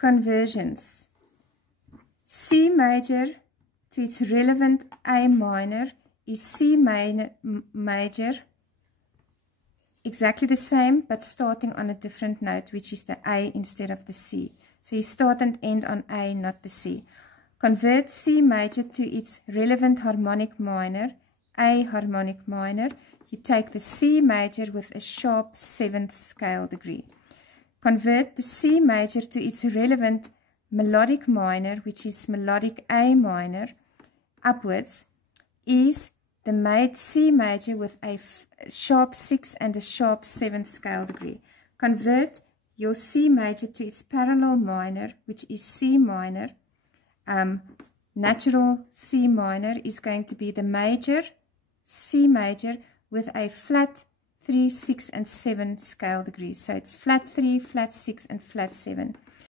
Conversions. C major to its relevant A minor is C major, exactly the same, but starting on a different note, which is the A instead of the C. So you start and end on A, not the C. Convert C major to its relevant harmonic minor, A harmonic minor. You take the C major with a sharp 7th scale degree. Convert the C major to its relevant melodic minor, which is melodic A minor, upwards, is the C major with a sharp 6 and a sharp 7th scale degree. Convert your C major to its parallel minor, which is C minor. Natural C minor is going to be the major C major with a flat 3, 6, and 7 scale degrees. So it's flat 3, flat 6, and flat 7.